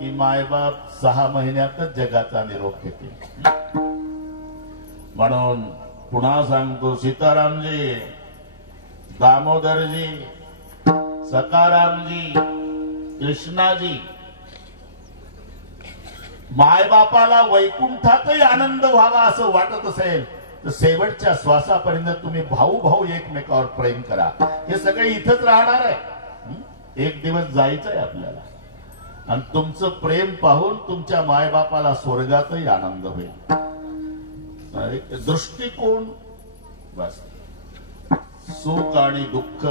की मायबाप 6 महिन्यातच जगाचा निरोप घेते. म्हणून पुन्हा सांगतो, सीतारामजी, दामोदरजी, सकारामजी, कृष्णाजी, मायबापाला वैकुंठातही आनंद व्हावा असं वाटत असेल तर शेवटच्या श्वासापर्यंत तुम्ही भाऊ भाऊ एकमेकावर प्रेम करा. हे सगळे इथंच राहणार आहे. एक दिवस जायचंय आपल्याला, आणि तुमचं प्रेम पाहून तुमच्या मायबापाला स्वर्गातही आनंद होईल. दृष्टिकोन बस. सुख आणि दुःख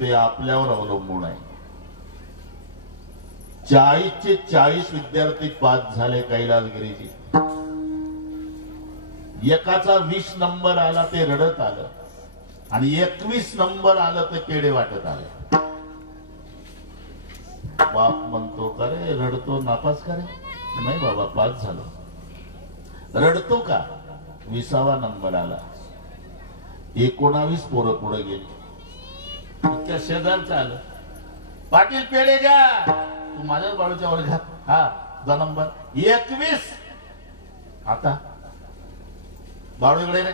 ते आपल्यावर अवलंबून आहे. 40चे 40 विद्यार्थी पास झाले कैलासगिरीजी. एकाचा 20 नंबर आला ते रडत आलं, आणि 21 नंबर आलं ते पेढे वाटत आले. बाप म्हणतो, का रे रडतो, नापास का रे? नाही बाबा, पास झालो. रडतो का? 20वा नंबर आला. 19 पोरं पुढे गेली. त्या शेजारचं आलं, पाटील पेढे घ्या. तू माझ्याच बाळूच्या वर्गात, हा तुझा नंबर 21. आता बाळू इकडे रे,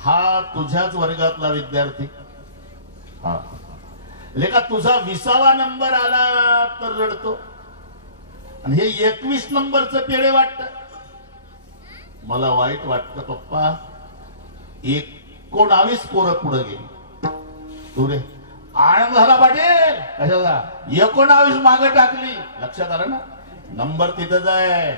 हा तुझ्याच वर्गातला विद्यार्थी. हा लेका, तुझा 20वा नंबर आला तर रडतो, आणि हे 21 नंबरचं पेढे वाटत. मला वाईट वाटतं पप्पा. 19 पोरं पुढे गेली. तू रे आनंद झाला पाटील, कशाला? 19 मागे टाकली. लक्षात आलं ना, नंबर तिथंच आहे.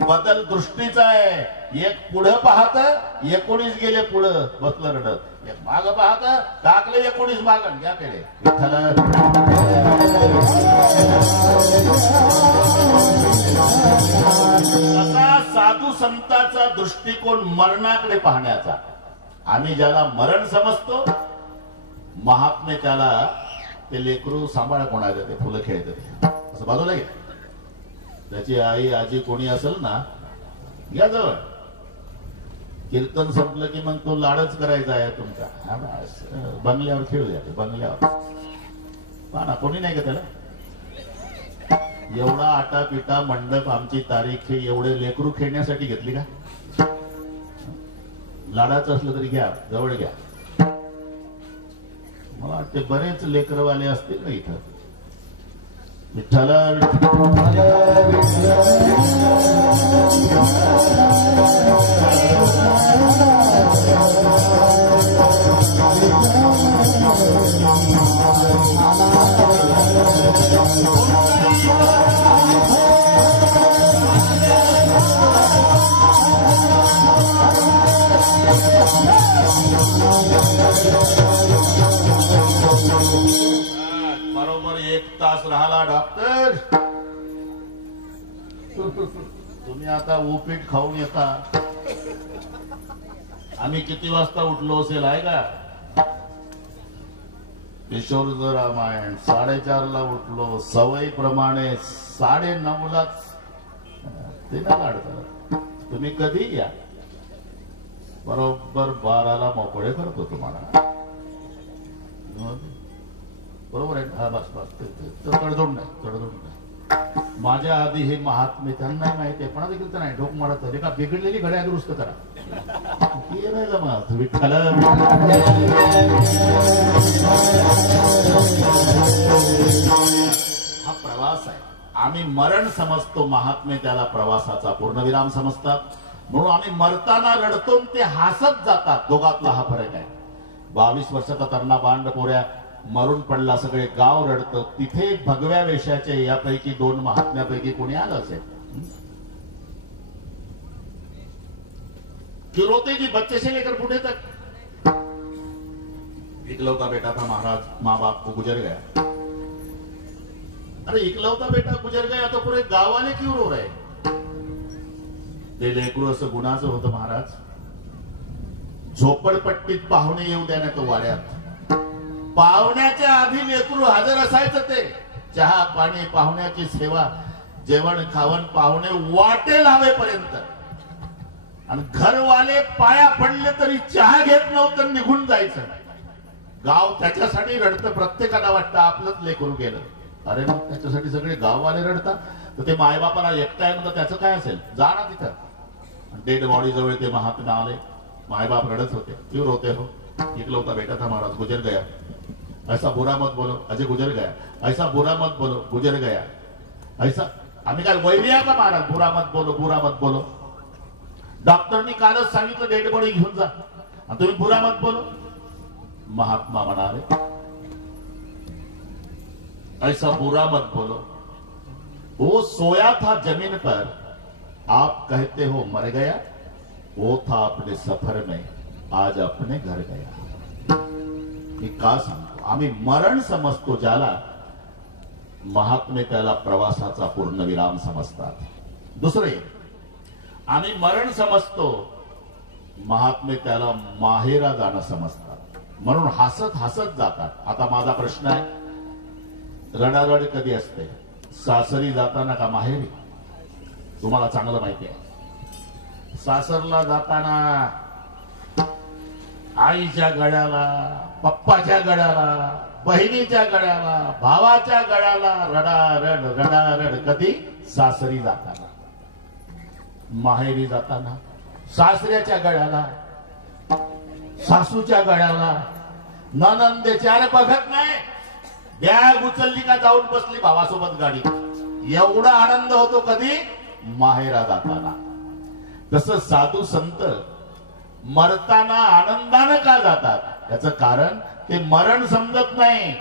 बदल दृष्टीचा आहे. एक पुढे पाहत, 19 गेले पुढे, बसलं रडत. एक माग पाहत, टाकले 19 मागण, घ्या पेढे. असा साधू संतांचा दृष्टिकोन मरणाकडे पाहण्याचा. आम्ही ज्याला मरण समजतो, महात्मे त्याला ते लेकरू सांभाळा कोणाचं, ते फुलं खेळत ते असं बाजूला घ्या. त्याची आई आजी कोणी असेल ना, घ्या जवळ. कीर्तन संपलं की मग तो लाडच करायचा आहे तुमचा. बंगल्यावर खेळूया, बंगल्यावर पाना कोणी नाही का त्याला. एवढा आटा पिटा मंडप, आमची तारीख, एवढे लेकरू खेळण्यासाठी घेतली का? लाडाचं असलं तरी घ्या, जवळ घ्या. मला वाटते बरेच लेकरवाले असतील ना इथं. विठ्ठल बरोबर 1 तास राहिला डॉक्टर. तुम्ही आता उपीट खाऊन येता. आम्ही किती वाजता उठलो असेल आहे का? किशोरचं रामायण 4:30ला उठलो. सवयीप्रमाणे 9:30लाच ते ना काढतात. तुम्ही कधी या, बरोबर 12ला मोकळे करतो तुम्हाला. बरोबर आहे. हा बस बस, तडजोड नाही, तडजोड नाही. माझ्या आधी हे महात्मे त्यांना माहिती आहे, पण देखील नाही ढोक मारत आहे का बिघडलेली घड्याळ दुरुस्त करा. हे नाही जमत. विठ्ठल हा प्रवास आहे. आम्ही मरण समजतो, महात्मे त्याला प्रवासाचा पूर्णविराम समजतात. म्हणून आम्ही मरताना रडतो, ते हसत जातात. दोघातला हा फरक आहे. 22 वर्षाचा तरणा बांड पोऱ्या मरून पडला, सगळे गाव रडतं. तिथे भगव्या वेशाचे यापैकी 2 महात्म्यापैकी कोणी आलं असेल. रोते जी बच्चे से लेकर बूढ़े तक. इकलौता बेटा था महाराज, माँ बाप को गुजर गया. अरे इकलौता बेटा गुजर गया तो पूरे गाव वाले क्यों रो रहे? ते लेकरू असं गुणाचं होतं महाराज. झोपडपट्टीत पाहुणे येऊ द्या ना तो वाड्यात. पाहुण्याच्या आधी लेकरू हजर असायचं. ते चहा पाणी, पाहुण्याची सेवा, जेवण खावण, पाहुणे वाटे लावेपर्यंत. आणि घरवाले पाया पडले तरी चहा घेत नव्हतं, निघून जायचं. गाव त्याच्यासाठी रडतं. प्रत्येकाला वाटतं आपलंच लेकरू गेलं. अरे मग त्याच्यासाठी सगळे गाववाले रडतात, तर ते मायबापाला एकटा आहे म्हणतात त्याचं काय असेल, जा ना तिथं. डेड बॉडी जवळ ते महात्मा आले, मायबाप रडत होते, क्यों रोते हो, इकलौता बेटा था महाराज गुजर गया, ऐसा बुरा मत बोलो, अजय गुजर गया, ऐसा बुरा मत बोलो, गुजर गया, ऐसा. आम्ही काय वैर्या का महाराज, बुरा मत बोलो, बुरा मत बोलो. डॉक्टरनी कालच सांगितलं डेड बॉडी घेऊन जा, आणि तुम्ही बुरा मत बोलो. महात्मा म्हणाले, ऐसा बुरा मत बोलो, वो सोया था जमीन पर, आप कहते हो मर गया, वो था अपने सफर में, आज अपने घर गया. मी का सांगतो, आम्ही मरण समजतो ज्याला, महात्मे त्याला प्रवासाचा पूर्णविराम समजतात. दुसरे, आम्ही मरण समजतो, महात्मे त्याला माहेरा जाणं समजतात, म्हणून हसत हसत जातात. आता माझा प्रश्न आहे, रडारड कधी असते, सासरी जाताना का माहेरी? तुम्हाला चांगलं माहिती आहे, सासरला जाताना आईच्या गळ्याला, पप्पाच्या गळ्याला, बहिणीच्या गळ्याला, भावाच्या गळ्याला रडारड रडारड. कधी? सासरी जाताना. माहेरी जाताना सासऱ्याच्या गळ्याला, सासूच्या गळ्याला, ननंदेच्या. अरे बघत नाही, बॅग उचलली का जाऊन बसली भावासोबत गाडी. एवढा आनंद होतो कधी? माहेरा जाताना. तसं साधू संत मरताना आनंदानं का जातात? याचं कारण ते मरण समजत नाही.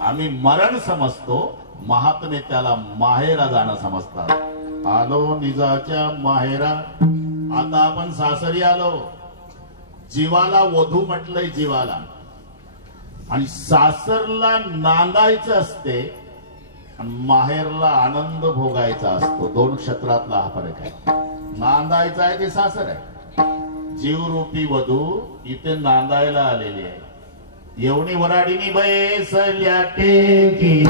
आम्ही मरण समजतो, महात्मे त्याला माहेरा जाणं समजतात. आलो निजाच्या माहेरा. आता आपण सासरी आलो. जीवाला वधू म्हटलंय, जीवाला. आणि सासरला नांदायचं असते आणि माहेरला आनंद भोगायचा असतो. दोन क्षेत्रातला हा फरक आहे. नांदायचा आहे ते सासर आहे. जीवरूपी वधू इथे नांदायला आलेली आहे. येवणी वराडीनी बैसल्या टेकी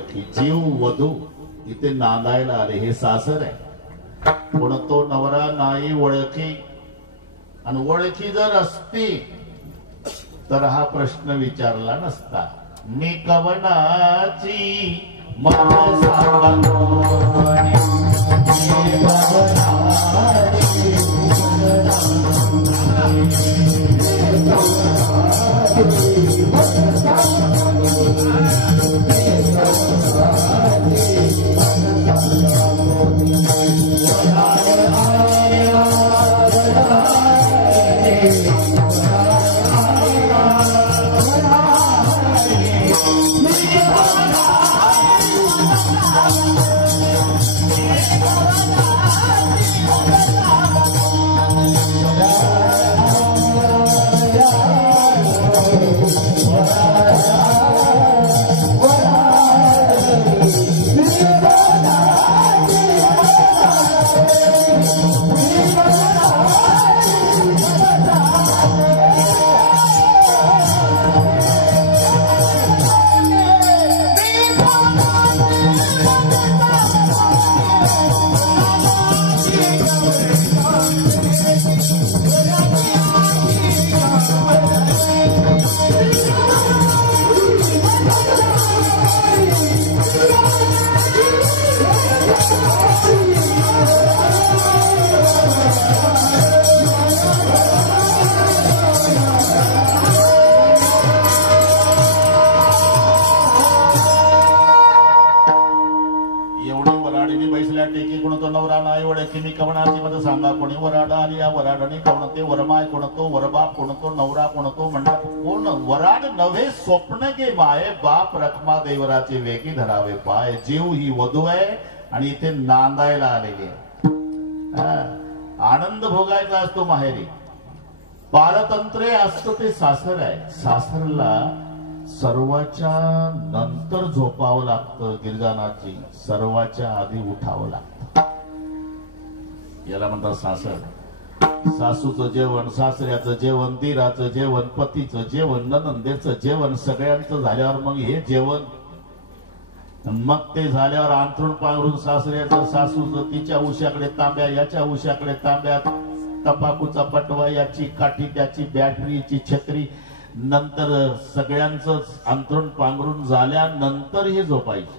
ओळखी जीव वधू इथे नांदायला आले हे सासर आहे. पण तो नवरा नाही ओळखी. आणि ओळखी जर असती तर हा प्रश्न विचारला नसता. मी कवनाची मला सांगा स्वप्न गे माये बाप रखमा देवराचे वेगी धरावे पाय. जीव ही वधू आहे आणि इथे नांदायला आलेली आहे. आनंद भोगायचा असतो माहेरी. पारतंत्रे असतं ते सासर आहे. सासरला सर्वाच्या नंतर झोपावं लागतं. गिरजानाची सर्वाच्या आधी उठावं लागतं. याला म्हणतात सासर. सासूचं जेवण, सासऱ्याचं जेवण, दिराचं जेवण, पतीचं जेवण, ननंदेचं जेवण सगळ्यांचं झाल्यावर मग हे जेवण. मग ते झाल्यावर अंथरूण पांघरून सासऱ्याचं, सासूचं तिच्या उशाकडे तांब्या, याच्या उशाकडे तांब्या, तंबाखूचा पटवा, याची काठी, त्याची बॅटरीची छत्री. नंतर सगळ्यांचं अंथरूण पांघरून झाल्यानंतर हे झोपायचे.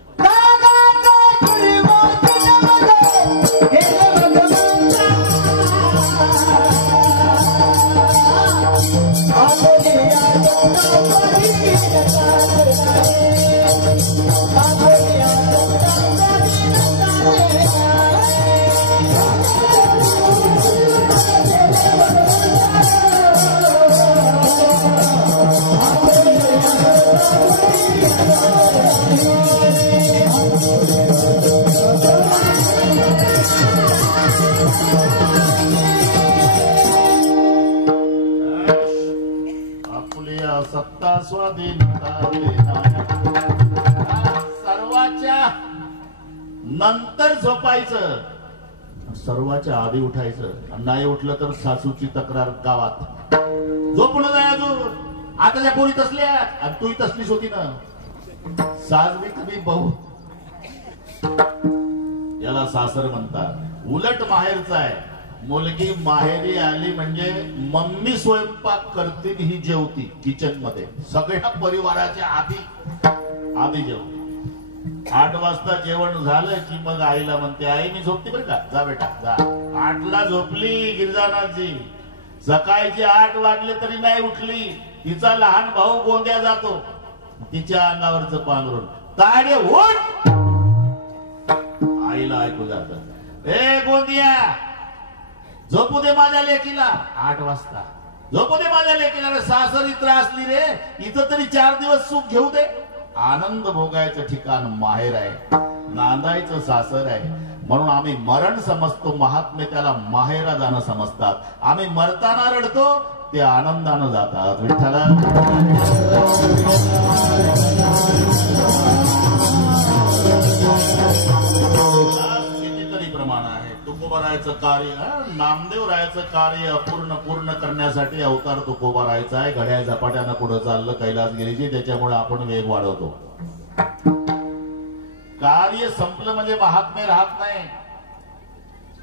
सत्ता स्वाधीनता सर्वाच्या नंतर झोपायचं, सर्वाच्या आधी उठायचं. नाही उठलं तर सासूची तक्रार गावात. झोपून जाय अजून आताच्या पोरी तसल्या आणि तूही तसलीच होती ना. सासवी कधी बहु याला सासर म्हणतात. उलट माहेरचा आहे. मुलगी माहेरी आली म्हणजे मम्मी स्वयंपाक करते, ही जेवती किचन मध्ये सगळ्या परिवाराच्या आधी जेवते. 8 वाजता जेवण झालं की मग आईला म्हणते, आई मी झोपते बरं का, जा बेटा जा. 8ला झोपली गिरजानाची. सकाळचे 8 वाजले तरी नाही उठली. तिचा लहान भाऊ गोंद्या जातो, तिच्या अंगावरचं पांघरून ताडे उठ. आईला ऐकू जात, ए गोंदिया झोपू दे माझ्या लेकीला. 8 वाजता झोपू दे माझ्या लेकीला. सासरी त्रासली रे, इथं तरी 4 दिवस सुख घेऊ दे. आनंद भोगायचं ठिकाण माहेर आहे, नांदायचं सासर आहे. म्हणून आम्ही मरण समजतो, महात्मे त्याला माहेरा जाणं समजतात. आम्ही मरताना रडतो, ते आनंदानं जातात. विठ्ठला कितीतरी प्रमाण आहे. तुकोबारायचं कार्य, नामदेव रायाचं कार्य पूर्ण करण्यासाठी अवतार तुकोबारायचा आहे. घड्याळ झपाट्यानं पुढे चाललं कैलासगिरीची, त्याच्यामुळे आपण वेग वाढवतो. कार्य संपलं म्हणजे महात्मे राहत नाही.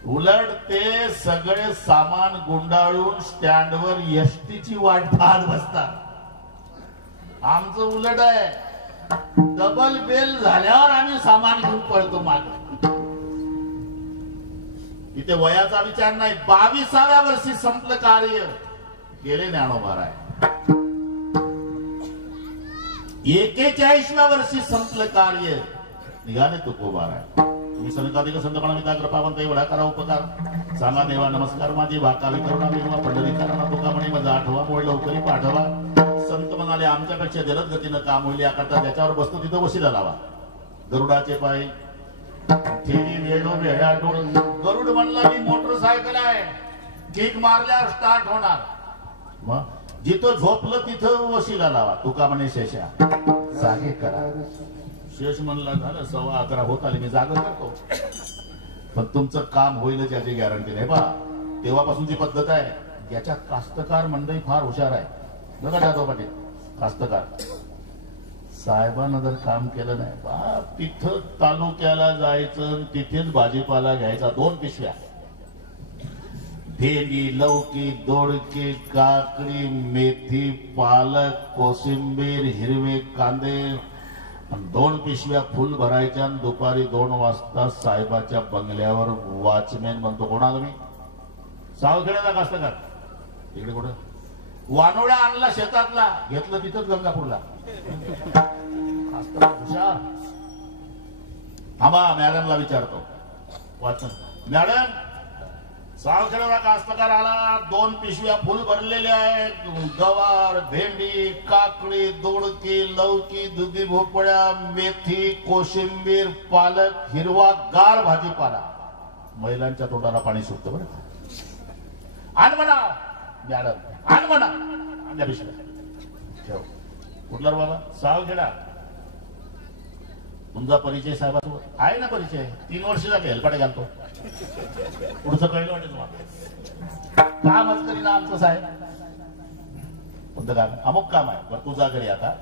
उलट ते सगळे सामान गुंडाळून स्टँडवर एसटीची वाट पाहत बसतात. आमचं उलट आहे, डबल बेल झाल्यावर आम्ही सामान घेऊन पळतो मागे. इथे वयाचा विचार नाही. 22व्या वर्षी संपलं कार्य, गेले ज्ञानोबाराय. 41व्या वर्षी संपलं कार्य, निघाले तुकोबाराय. तुम्ही संताधिक संतपणा विदा कृपावंत एवढा करा उपकार. सांगा देवा नमस्कार माझी भाकावी करुणा विनवा पंढरीकरणा तुका म्हणे माझा आठवा मोळ लवकरी पाठवा. संत म्हणाले आमच्यापेक्षा जलद गतीनं काम होईल याकरता ज्याच्यावर बसतो तिथं वशिला लावा. गरुडाचे पाय गरुड म्हणला मी मोटरसायकल आहे, किक मारल्यावर स्टार्ट होणार. मग जिथं झोपलं तिथं वशिला लावा. तुका म्हणे शेषा जागे करा. शेष म्हणला झालं 11:15 होत आले, मी जागा करतो. पण तुमचं काम होईलच याची गॅरंटी नाही. बा तेव्हापासूनची पद्धत आहे. याच्यात कास्तकार मंडळी फार हुशार आहे बघा. जाधव पाटील कास्तकार साहेबांना जर काम केलं नाही बा, तिथं तालुक्याला जायचं, तिथेच भाजीपाला घ्यायचा. 2 पिशव्या भेंडी, लौकी, दोडके, काकडी, मेथी, पालक, कोशिंबीर, हिरवे कांदे, 2 पिशव्या फुल भरायच्या. दुपारी 2 वाजता साहेबाच्या बंगल्यावर वॉचमॅन म्हणतो कोणा तुम्ही? सावखेड्याचा कास्तकार. इकडे कुठं? वानोळ्या आणला शेतातला, घेतलं तिथंच गंगापूरला. हुशार. थांबा मॅडमला विचारतो. वॉचमॅन मॅडम सावखेड्याचा कास्तकार आला, 2 पिशव्या फुल भरलेल्या आहेत. गवार, भेंडी, काकडी, दोडकी, लौकी, दुधी भोपळ्या, मेथी, कोशिंबीर, पालक, हिरवा गार भाजीपाला. महिलांच्या तोंडाला पाणी सुटतं बरं. आण म्हणा मॅडम, आण म्हणा. आणल्या पिशव्या ठेव. कुठला बाबा? सावखेडा. तुमचा परिचय साहेबासोबत आहे ना? परिचय 3 वर्ष झाले हेलपाटे घालतो. पुढचं कळलं वाटेल तुम्हाला. कामच करी ना आमचं साहेब. कोणतं काम? अमुक काम आहे. बरं तुझा घरी आता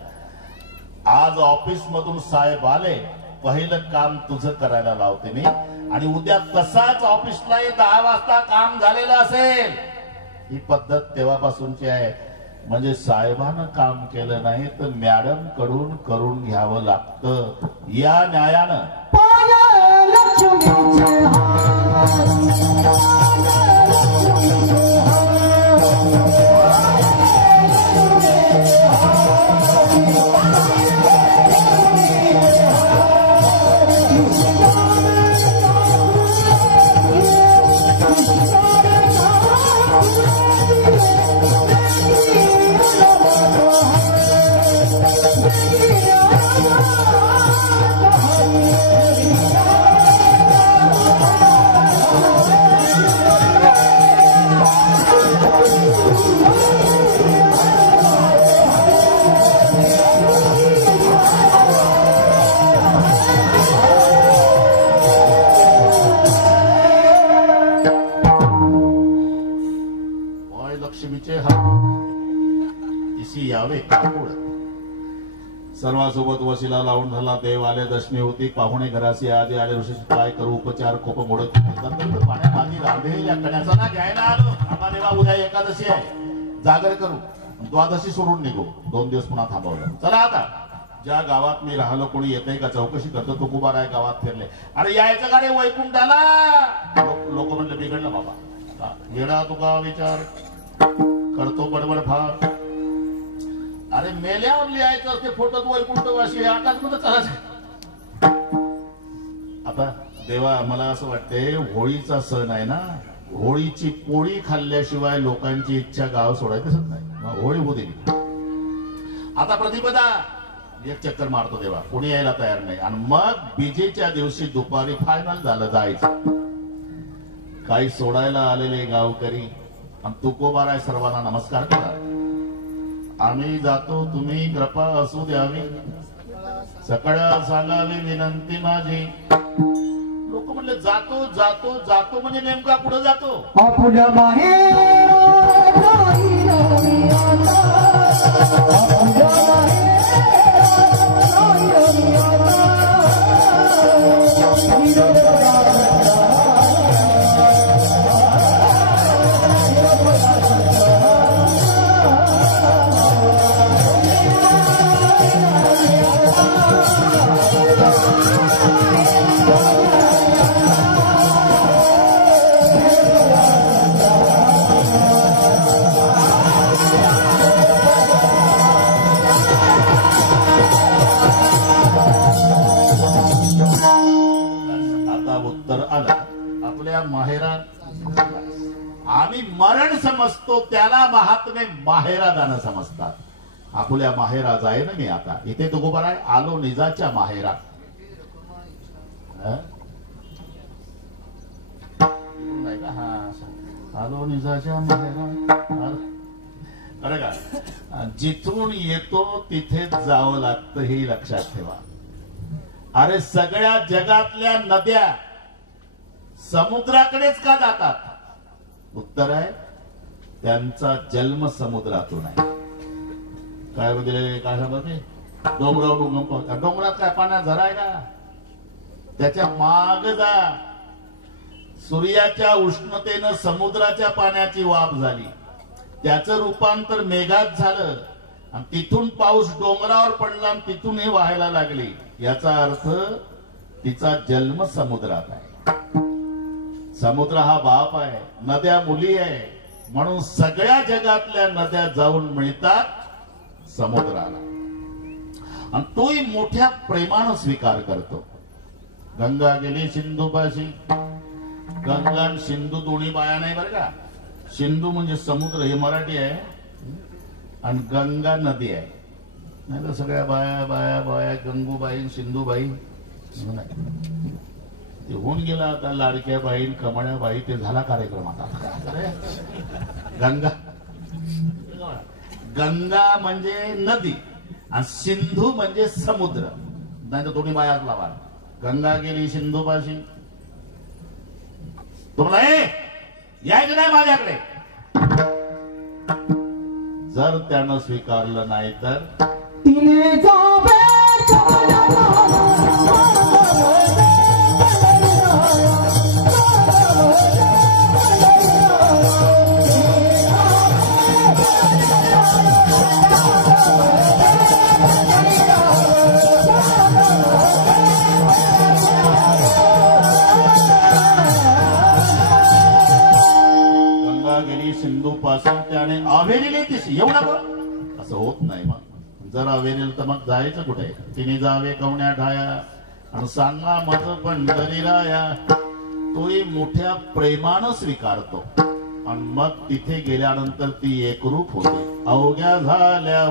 आज ऑफिस मधून साहेब आले, पहिलं काम तुझं करायला लावते मी. आणि उद्या तसाच ऑफिसला 10 वाजता काम झालेलं असेल. ही पद्धत तेव्हापासूनची आहे. म्हणजे साहेबानं काम केलं नाही तर मॅडम कडून करून घ्यावं लागतं. या न्यायानं सर्वांसोबत वशिला लावून झाला. देव आले, दशमी होती, पाहुणे घराशी आजे आले. ऋषी काय करू उपचार कोप मोडत पाण्यामध्ये रांधेल या कण्याचा ना घ्यायला आलो. आम्हा देवा उद्या एकादशी आहे, जागर करू, द्वादशी सोडून निघू. 2 दिवस पुन्हा थांबवलं. चला आता ज्या गावात मी राहिलो कोणी येतंय का चौकशी करतो. तुकोबाराय गावात फिरले. अरे यायचं का रे वैकुंठाला? लोक म्हणले बिघडलं बाबा. येडा तुका विचार करतो बडबड फार. अरे मेल्यावर लिहायचं असते फोटोत वैकुंठवासी, आकाश मध्ये चालायचं. आता देवा मला असं वाटतंय होळीचा सण आहे ना, होळीची पोळी खाल्ल्याशिवाय लोकांची इच्छा गाव सोडायची दिसत नाही. होळी होऊ दे. आता प्रतिपदा 1 चक्कर मारतो देवा, कोणी यायला तयार नाही. आणि मग बीजेच्या दिवशी दुपारी फायनल झालं जायचं. काही सोडायला आलेले गावकरी आणि तुकोबाराय सर्वांना नमस्कार करा. आम्ही जातो, तुम्ही कृपा असू द्यावी, सकाळ सांगावी विनंती माझी. लोक म्हणले जातो जातो जातो म्हणजे नेमका पुढे जातो. आम्ही मरण समजतो, त्याला महात्मे माहेरा जाणं समजतात. आपल्या माहेरा जाय ना मी आता इथे तो गोबर आहे, आलो निजाच्या माहेरा. आलो निजाच्या माहेरा. अरे का जिथून येतो तिथेच जावं लागतं हे लक्षात ठेवा. अरे सगळ्या जगातल्या नद्या समुद्राकडेच का जातात? उत्तर आहे त्यांचा जन्म समुद्रातून आहे. काय म्हणजे काय सांगते डोंगरात काय पाण्यात झरा आहे का? त्याच्या माग जा. सूर्याच्या उष्णतेनं समुद्राच्या पाण्याची वाफ झाली, त्याचं रूपांतर मेघात झालं आणि तिथून पाऊस डोंगरावर पडला आणि तिथून हे व्हायला लागले. याचा अर्थ तिचा जन्म समुद्रात आहे. समुद्र हा बाप आहे, नद्या मुली आहे. म्हणून सगळ्या जगातल्या नद्या जाऊन मिळतात समुद्राला आणि तोही मोठ्या प्रेमानं स्वीकार करतो. गंगा गेली सिंधूपाशी. गंगा आणि सिंधू दोन्ही बाया नाही बरं का. सिंधू म्हणजे समुद्र हे मराठी आहे आणि गंगा नदी आहे. नाही तर सगळ्या बाया बाया बाया गंगूबाई सिंधूबाई नाही. ते होऊन गेला आता लाडक्या बाई कमळ्या बाई ते झाला कार्यक्रम. आता गंगा गंगा म्हणजे नदी आणि सिंधू म्हणजे समुद्र. नाही तर दोन्ही बायाच लावा. गंगा गेली सिंधूपाशी. तुम्हाला यायचं नाही माझ्याकडे. जर त्यानं स्वीकारलं नाही तर तिने सिंधू पासून त्याने अवेरीले तिशी येऊ नको असं होत नाही. मग जर अवेरेल तर मग जायचं कुठे? तिने जावे कवण्या ढाया आणि सांगा माझं पंढरी राया. तोही मोठ्या प्रेमानं स्वीकारतो आणि मग तिथे गेल्यानंतर ती एकरूप होते. अवघ्या झाल्या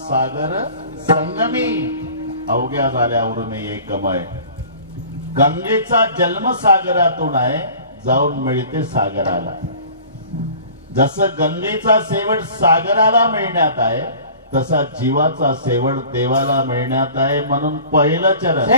सागर संगमी. अवघ्या झाल्यावरून एकमय. गंगेचा जन्म सागरातून आहे, जाऊन मिळते सागराला. जसं गंगेचा शेवट सागराला मिळण्यात आहे तसा जीवाचा शेवट देवाला मिळण्यात आहे. म्हणून पहिलं चरण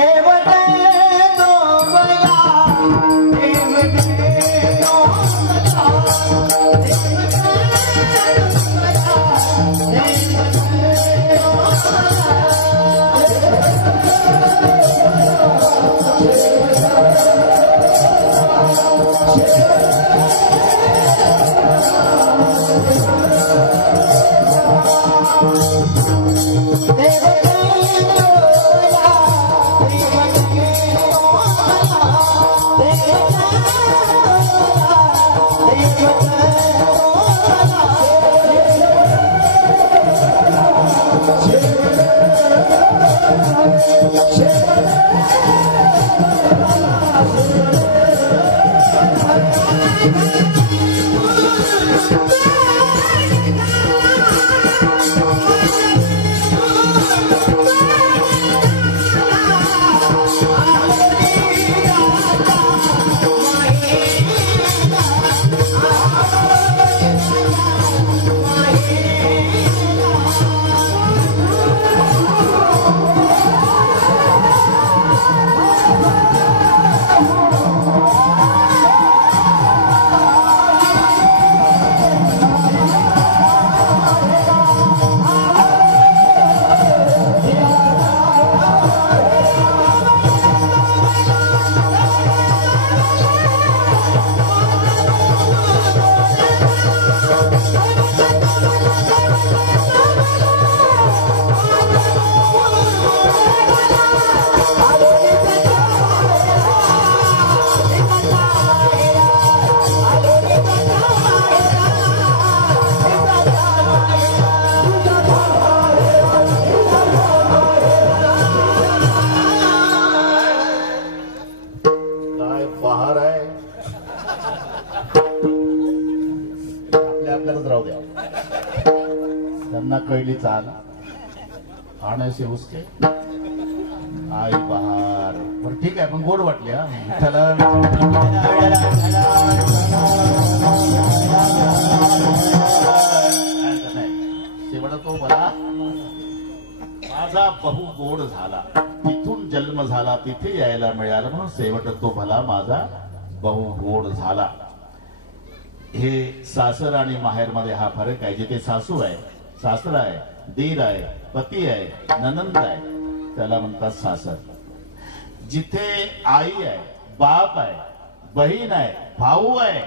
त्यांना कळली चाल खाणे से उसके आई बहार. बरं ठीक आहे, पण गोड वाटली हा त्याला. शेवट तो बरा माझा बहु गोड झाला, तिथून जन्म झाला तिथे यायला मिळाला, म्हणून शेवट तो भला माझा बहु गोड झाला. हे सासर आणि माहेर मध्ये हा फरक आहे. जिथे सासू आहे, सासरा आहे, दीर आहे, पती आहे, ननंद आहे, त्याला म्हणतात सासर. जिथे आई आहे, बाप आहे, बहीण आहे, भाऊ आहे,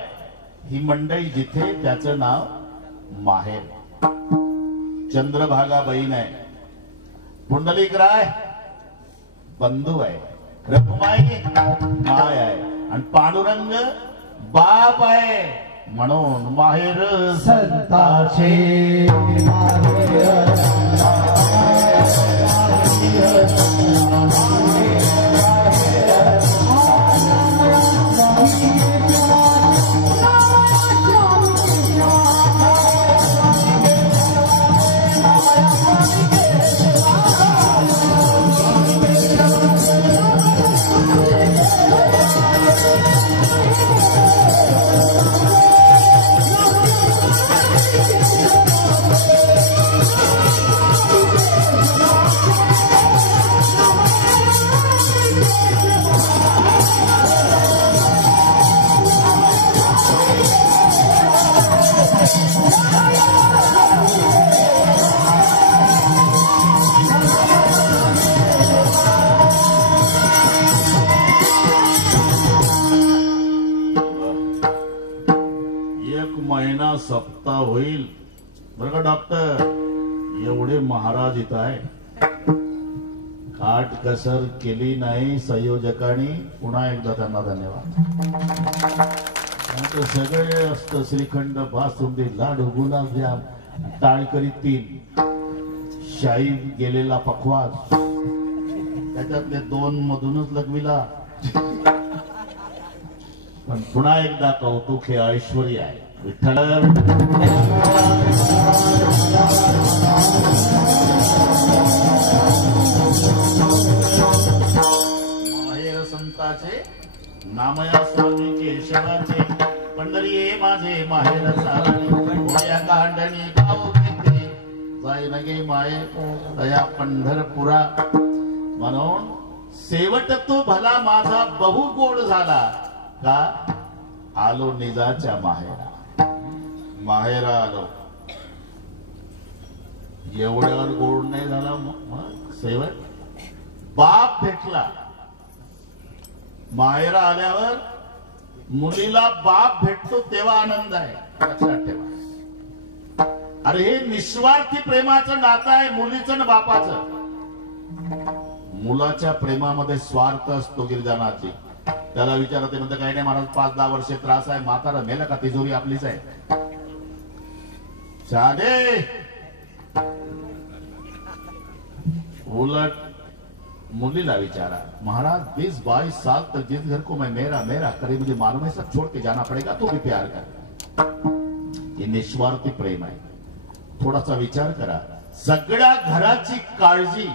ही मंडळी जिथे, त्याचं नाव माहेर. चंद्रभागा बहीण आहे, पुंडलिक राय बंधू आहे, रखुमाई माय आहे, आणि पांडुरंग बाप आहे, म्हणून माहेर संताचे. सप्ताह होईल बरं का डॉक्टर. एवढे महाराज इथं आहे, काट कसर केली नाही संयोजकांनी. पुन्हा एकदा त्यांना धन्यवाद. सगळे असतं श्रीखंड, बासुंदी, लाडू, गुलाबजाम, टाळकरी 3, शाही गेलेला पखवाज, त्याच्यातले 2 मधूनच लघवीला. पण पुन्हा एकदा कौतुक हे ऐश्वर्य आहे. विठ्ठल माहेर संताचे, नामया स्वामी केशवाचे, पंढरी माझे माहेर सारणी, होया कांडणी गाव घेते, जाय नगे माये दया पंढरपुरा. म्हणून शेवट तो भला माझा बहु गोड झाला, का आलो निजाच्या माहेरा. माहेरा आलो, एवढ्यावर गोड नाही झाला. मग शेवट बाप भेटला. माहेरा आल्यावर मुलीला बाप भेटतो तेव्हा आनंद आहे, लक्षात ठेवा. अरे हे निस्वार्थी प्रेमाचं नातं आहे मुलीचं आणि बापाचं. मुलाच्या प्रेमामध्ये स्वार्थ असतो. गिरिजानाथजी त्याला विचारते, म्हणते काही नाही महाराज, 5-10 वर्षे त्रास आहे, म्हातारा मेला का, तिजोरी आपलीच आहे. शादे उलट मुलीला विचारा, महाराज 20-22 साल तक जिस घर को मैं मेरा मेरा करे, मुझे मालूम है सब छोड़ के जाना पड़ेगा, तो भी प्यार कर. ये निस्वार्थी प्रेम आहे. थोडासा विचार करा. सगळ्या घराची काळजी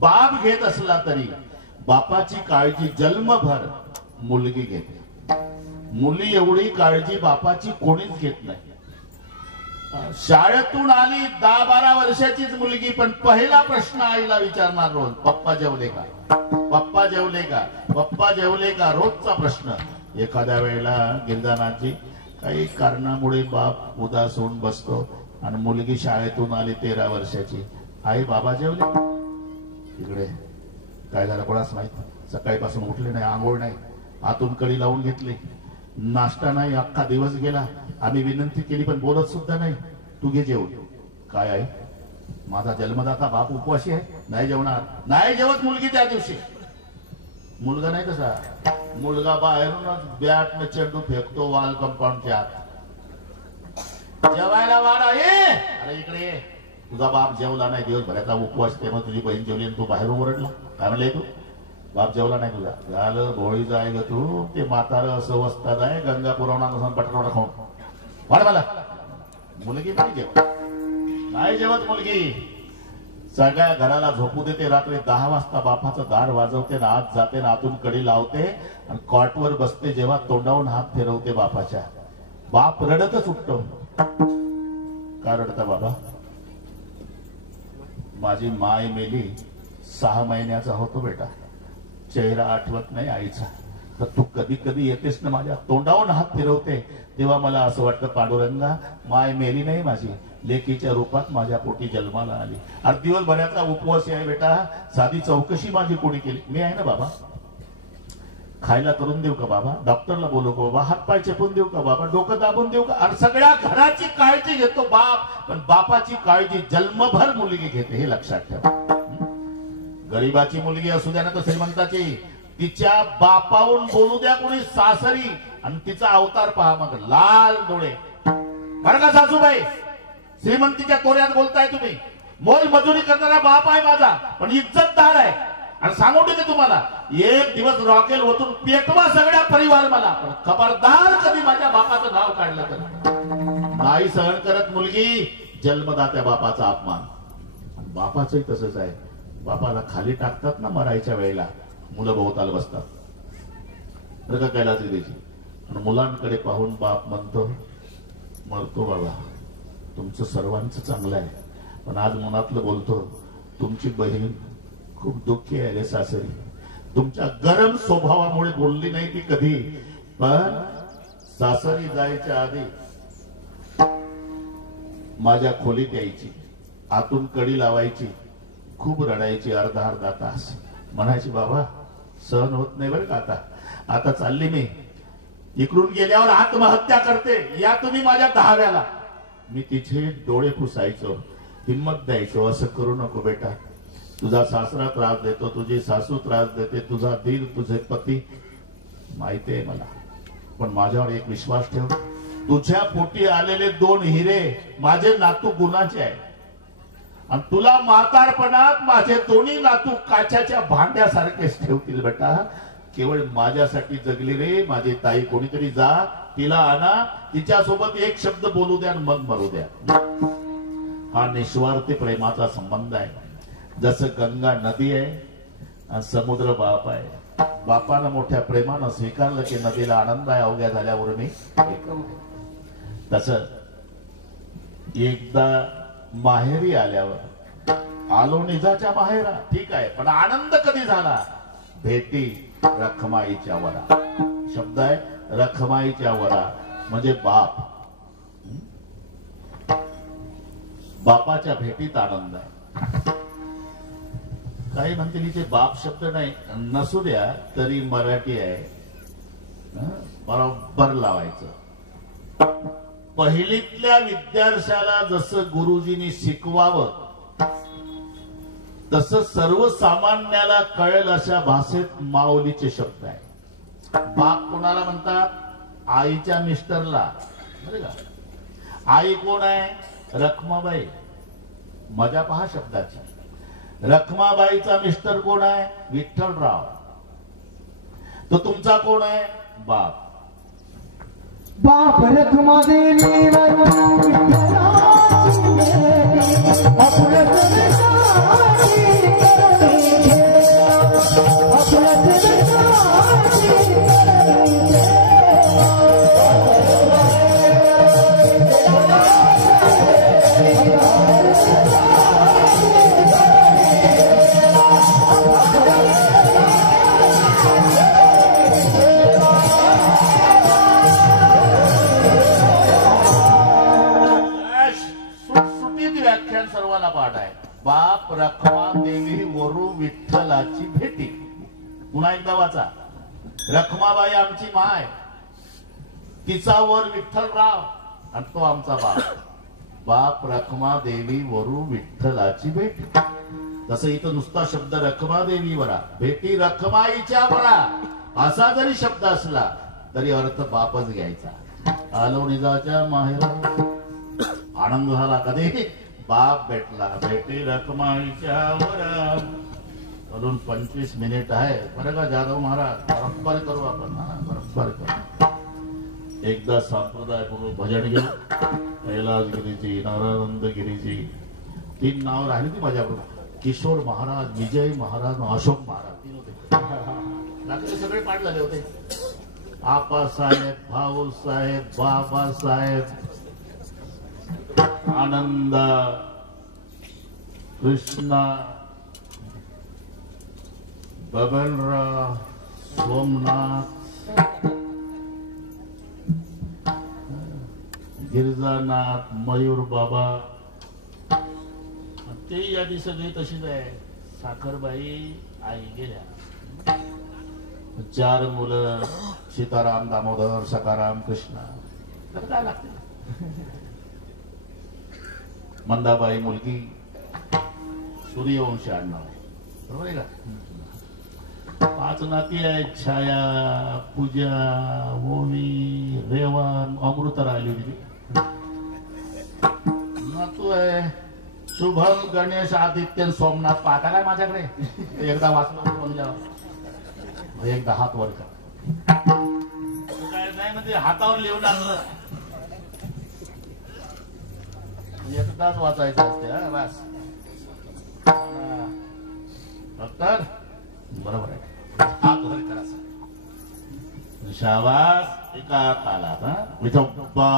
बाप घेत असला तरी बापाची काळजी जन्मभर मुलगी घेते. मुली एवढी काळजी बापाची कोणीच घेत नाही. शाळेतून आली 10-12 वर्षाचीच मुलगी, पण पहिला प्रश्न आईला विचारणार रोज, पप्पा जेवले का, पप्पा जेवले का, पप्पा जेवले का, रोजचा प्रश्न. एखाद्या वेळेला गिरजानाथजी काही कारणामुळे बाप उदास होऊन बसतो आणि मुलगी शाळेतून आली 13 वर्षाची, आई बाबा जेवले. इकडे काय झालं कोणास माहित. सकाळीपासून उठले नाही, आंघोळ नाही, आतून कडी लावून घेतली, नाश्ता नाही, अख्खा दिवस गेला. आम्ही विनंती केली पण बोलत सुद्धा नाही. तू घे जेवण. काय आहे, माझा जन्मदाता बाप उपवासी आहे, नाही जेवणार. नाही जेवत मुलगी त्या दिवशी. मुलगा नाही तसा. मुलगा बाहेरूनच बॅटने चेंडू फेकतो वाल कंपाऊंडच्या आत. जेवायला वाढा ये, अरे इकडे ये. तुझा बाप जेवला नाही, दिवसभराचा उपवास, तेव्हा तुझी बहीण जेवली आणि तू बाहेर ओरडला. काय म्हणले तू, बाप जेवला नाही तुझा. झालं भोळीचा आहे ग तू. ते म्हातारं असं वस्तात आहे, गंगा पुरवणार नसून बटाटा खाऊन वाढ मला. मुलगी नाही जेवण. नाही जेवत मुलगी. सगळ्या घराला झोपू देते. रात्री 10 वाजता बापाचं दार वाजवते ना, आत जाते ना, आतून कडी लावते आणि कॉटवर बसते. जेव्हा तोंडावून हात फिरवते बापाच्या, बाप रडतच उठतो. का रडता बाबा? माझी माय मेली, 6 महिन्याचा होतो बेटा, चेहरा आठवत नाही आईचा. तर तू कधी कधी येतेस ना, माझ्या तोंडावून हात फिरवते, तेव्हा मला असं वाटतं पांडुरंगा, माय मेली नाही माझी, लेकीच्या रूपात माझ्या पोटी जन्माला आली. आणि दिवसभराचा उपवास आहे बेटा, साधी चौकशी माझी कोणी केली? मी आहे ना बाबा. खायला करून देऊ का बाबा? डॉक्टरला बोलू का बाबा? हात पाय चेपून देऊ का बाबा? डोकं दाबून देऊ का? आणि सगळ्या घराची काळजी घेतो बाप, पण बापाची काळजी जन्मभर मुलगी घेते, हे लक्षात ठेवा. गरीबाची मुलगी असू द्या ना तर श्रीमंताची, तिच्या बापावरून बोलू द्या कोणी सासरी, आणि तिचा अवतार पहा मग, लाल डोळे. बरं का सासूबाई, श्रीमंतीच्या तोऱ्यात बोलताय तुम्ही. मोल मजुरी करणारा बाप आहे माझा, पण इज्जतदार आहे. आणि सांगून देते तुम्हाला, एक दिवस रॉकेल ओतून पेटवा सगळ्या परिवार मला, पण खबरदार कधी माझ्या बापाचं नाव काढलं तर नाही सहन करत मुलगी. जन्मदात्या बापाचा अपमान. बापाचंही तसंच आहे. बापाला खाली टाकतात ना मरायच्या वेळेला, मुलं भोवताल बसतात. बरं का कैलासगिरीची. मुलांकडे पाहून बाप म्हणतो, मरतो बाबा, तुमचं सर्वांचं चांगलं आहे, पण आज मनातलं बोलतो, तुमची बहीण खूप दुःखी आहे रे सासरी. तुमच्या गरम स्वभावामुळे बोलली नाही ती कधी, पण सासरी जायच्या आधी माझ्या खोलीत यायची, आतून कडी लावायची, खूप रडायची अर्धा तास. म्हणायची बाबा सहन होत नाही बरं का, आता चालली मी, इकडून गेल्यावर आत्महत्या करते, या तुम्ही माझ्या 10व्याला. मी तिचे डोळे पुसायचो, हिम्मत द्यायचो, असं करू नको बेटा, तुझा सासरा त्रास देतो, तुझी सासू त्रास देते, तुझा दीर, तुझे पती, माहिती आहे मला, पण माझ्यावर एक विश्वास ठेव. तुझ्या पोटी आलेले 2 हिरे माझे नातू गुणाचे आहे, आणि तुला म्हातारपणात माझे दोन्ही नातू काच्याच्या भांड्यासारखेच ठेवतील बेटा. केवळ माझ्यासाठी जगली रे माझी ताई. कोणीतरी जा, तिला आणा, तिच्यासोबत एक शब्द बोलू द्या, मग मरू द्या. हा निस्वार्थी प्रेमाचा संबंध आहे. जसं गंगा नदी आहे आणि समुद्र बाप आहे. बापानं मोठ्या प्रेमानं स्वीकारलं की नदीला आनंद आहे अवघ्या झाल्यावर मी. तस एकदा माहेरी आल्यावर, आलो निजाच्या माहेरा, ठीक आहे, पण आनंद कधी झाला? भेटी रखमाईच्या वरा. शब्द आहे रखमाईच्या वरा, म्हणजे बाप. बापाच्या भेटीत आनंद आहे. काही म्हणतील इथे बाप शब्द नाही, नसू द्या तरी मराठी आहे, बरोबर लावायचं. पहिलीतल्या विद्यार्थ्याला जसं गुरुजींनी शिकवावं तसं सर्वसामान्याला कळेल अशा भाषेत माऊलीचे शब्द आहे. बाप कोणाला म्हणतात? आईच्या मिस्टरला. बरं का? आई कोण आहे? रखमाबाई. मजा पहा शब्दाची. रखमाबाईचा मिस्टर कोण आहे? विठ्ठलराव. तो तुमचा कोण आहे? बाप. बाप रखमा देवी बाप रखमा देवी वरू विठ्ठलाची भेटी. पुन्हा एकदा वाचा. रखमाबाई आमची माय, तिचा वर विठ्ठलराव, आणि तो आमचा बाप. बाप रखमा देवी वरू विठ्ठलाची भेटी. तसं इथं नुसता शब्द रखमा देवी वरा, भेटी रखमाईच्या वरा असा जरी शब्द असला तरी अर्थ बापच घ्यायचा. आलो निजाच्या माहेर, आनंद झाला कधी? बाप भेटला. भेटी रखमाईच्या वरा. अजून 25 मिनिट आहे बरं का जाधव महाराज, बरोबर करू आपण, बरोबर करू. एकदा संप्रदाय पूर्व भजन घेऊ. कैलासगिरीची, नारायणगिरीची, तीन नाव राहिली ती माझ्याकडून. किशोर महाराज, विजय महाराज, अशोक महाराज, तीन होते. बाकीचे सगळे पाठ झाले होते. आपासाहेब, भाऊसाहेब, बाबासाहेब, आनंद, कृष्णा, बबनराव, सोमनाथ, गिरजानाथ, मयूर बाबा. ते यादी सगळी तशीच आहे. साखरबाई आई गेल्या. 4 मुलं, सीताराम, दामोदर, सखाराम, कृष्णा. तर काय लागते. मंदाबाई मुलगी, सूर्यवंशी आडनाव, बरोबर आहे का. 5 नाती आहेत. छाया, पूजा, ओवी, रेवण, अमृता राहिली होती. नातू आहे शुभम, गणेश, आदित्य, सोमनाथ. पाहता काय माझ्याकडे. एकदा वाचलो म्हणजे एकदा हात वर का काय नाही ना, ते हातावर लिहून आणलं. एकदाच वाचायचं असते. हा बस. डॉक्टर बरोबर आहे. हात वर करायचं. शाबास. एका तालात. हा विठोबा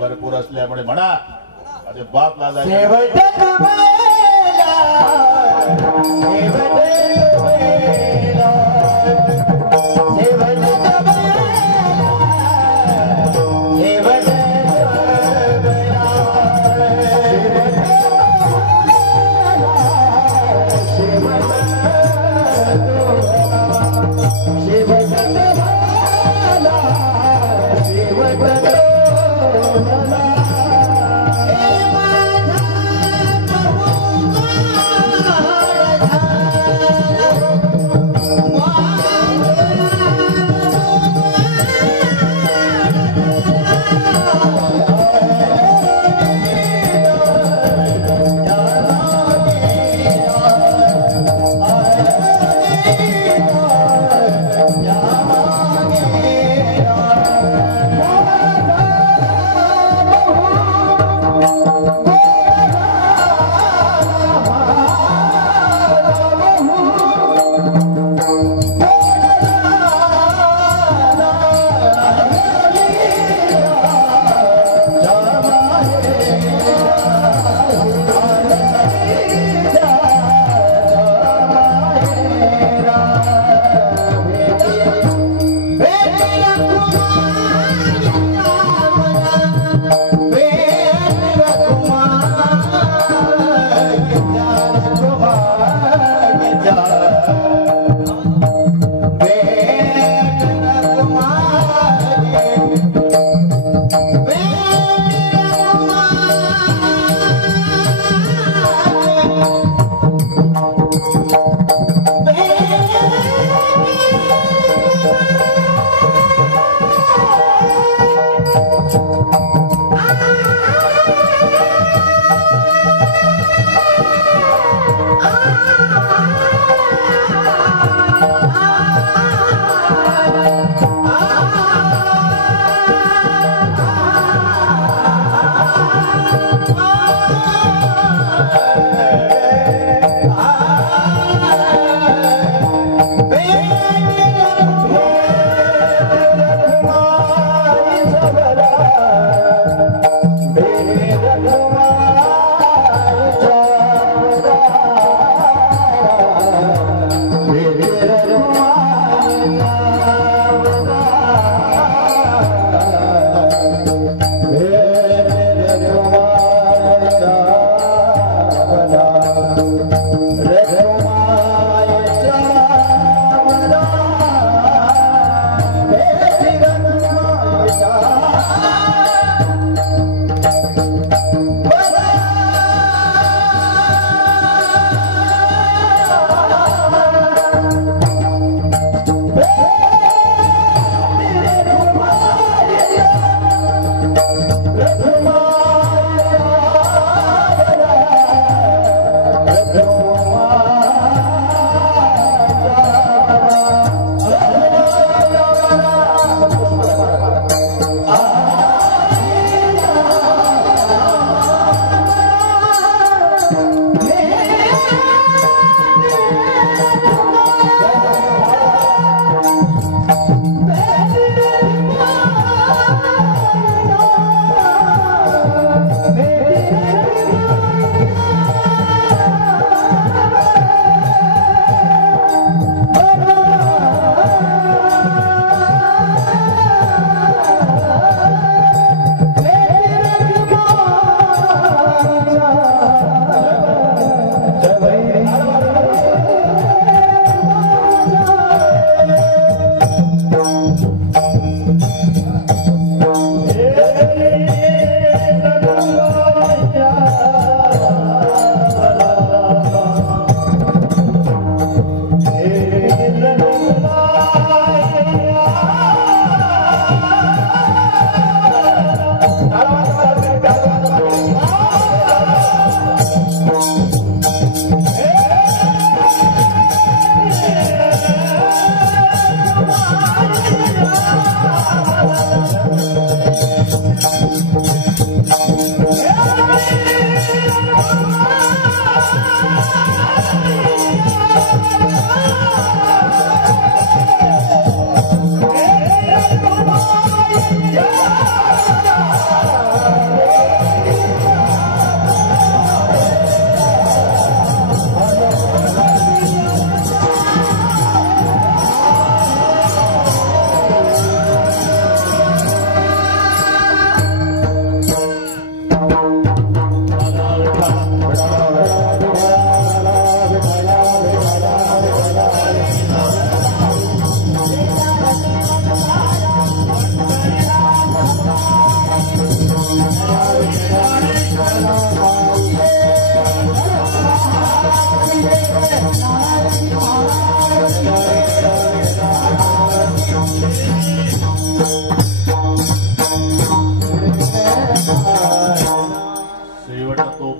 भरपूर असल्यामुळे म्हणा. माझे बाप लाजा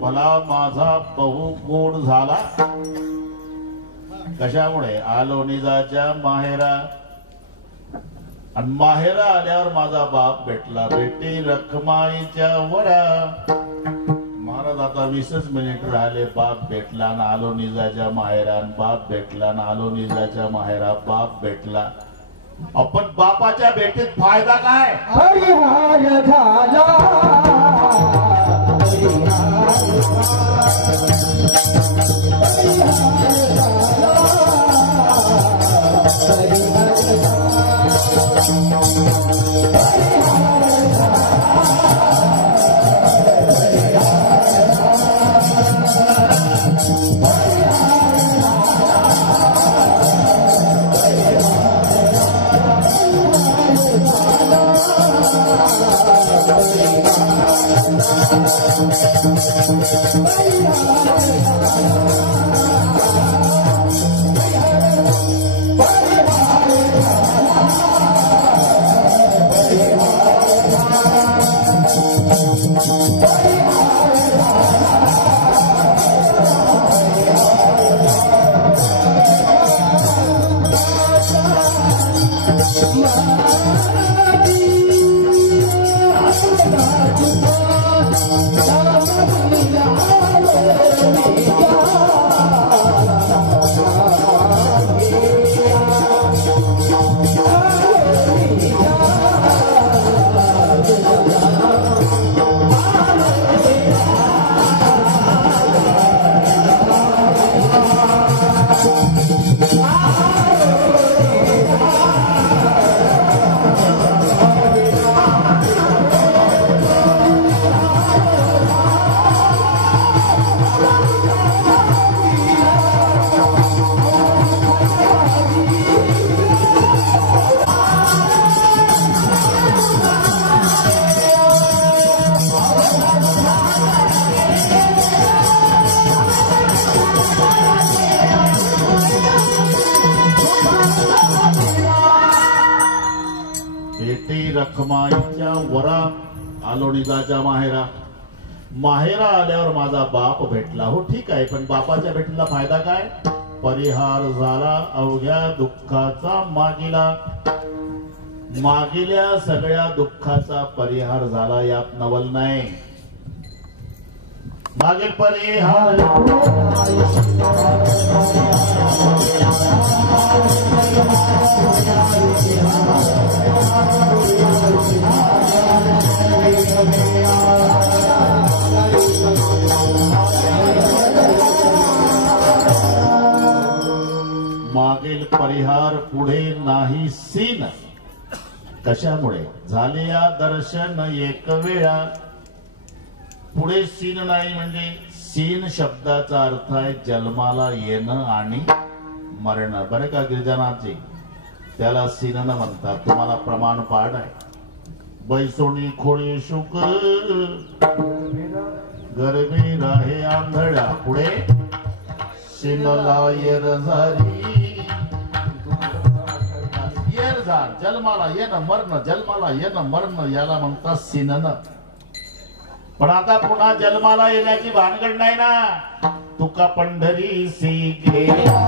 भला माझा बहु गोड झाला. कशामुळे? आलो निजाच्या माहेरा, आणि माहेरा आल्यावर माझा बाप भेटला. बेटी रखमाईच्या वरा. महाराज आता 20 मिनिट राहिले. बाप भेटला आणि आलो निजाच्या माहेरा, बाप भेटला आणि आलो निजाच्या माहेरा. बाप भेटला. आपण बापाच्या भेटीत फायदा काय? हरिहार झाला. रखमाईच्या वरा, आलो निजाच्या माहेरा. माहेरा आल्यावर माझा बाप भेटला. हो ठीक आहे, पण बापाच्या भेटीला फायदा काय? परिहार झाला अवघ्या दुःखाचा मागिला. मागिल्या सगळ्या दुःखाचा परिहार झाला. यात नवल नाही. मागील परिहार मागील परिहार पुढे नाही सीन. कशामुळे? झाले या दर्शन एक वेळा. पुढे सीन नाही म्हणजे सीन शब्दाचा अर्थ आहे जन्माला येणं आणि मरण. बरे का गिरिजानाथजी? त्याला सीनन म्हणतात. तुम्हाला प्रमाण पाठ आहे. बैसोनी खोळी शुक गरबी राहे आंधळा. पुढे सीनला येर झाली. येर झाल जन्माला येणं मरण. जन्माला येणं मरण याला म्हणतात सीनन. पण आता पुन्हा जन्माला येण्याची भानगड नाही ना. तुका पंढरी सी गेला.